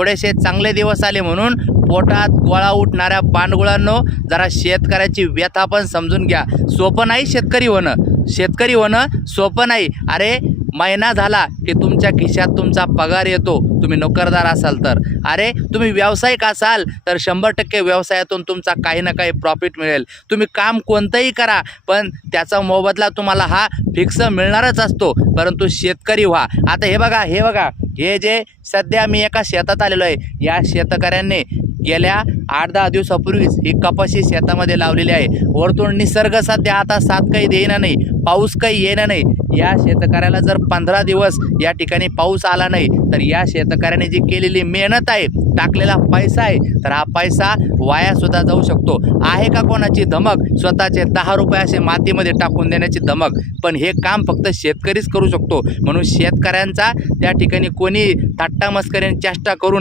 थोडेसे चांगले दिवस आले म्हणून पोटात गोळा उठणाऱ्या बांडगुळांनो, जरा शेतकऱ्याची व्यथा पण समजून घ्या. सोपं नाही शेतकरी होणं सोपं नाही. अरे महिना झाला की तुमच्या खिशात तुमचा पगार येतो, तुम्ही नोकरदार असाल तर. अरे तुम्ही व्यावसायिक असाल तर 100% व्यवसायातून तुमचा काही ना काही प्रॉफिट मिळेल. तुम्ही काम कोणतंही करा पण त्याचा मोबदला तुम्हाला हा फिक्स मिळणारच असतो. परंतु शेतकरी व्हा. आता हे बघा हे जे सध्या मी एका शेतात आलेलो आहे, या शेतकऱ्यांनी गेल्या 8-10 दिवसापूर्वीच ही कपाशी शेतामध्ये लावलेली आहे. वरतून निसर्ग सध्या आता साथ काही देईना नाही, पाऊस काही येणार नाही. या शेतकऱ्याला जर 15 दिवस या ठिकाणी पाऊस आला नाही तर या शेतकऱ्याने जी केलेली मेहनत आहे, टाकलेला पैसा आहे, तर हा पैसा वायासुद्धा जाऊ शकतो. आहे का कोणाची धमक स्वतःचे 10 रुपये असे मातीमध्ये टाकून देण्याची धमक? पण हे काम फक्त शेतकरीच करू शकतो. म्हणून शेतकऱ्यांचा त्या ठिकाणी कोणी थट्टा मस्करीने चेष्टा करून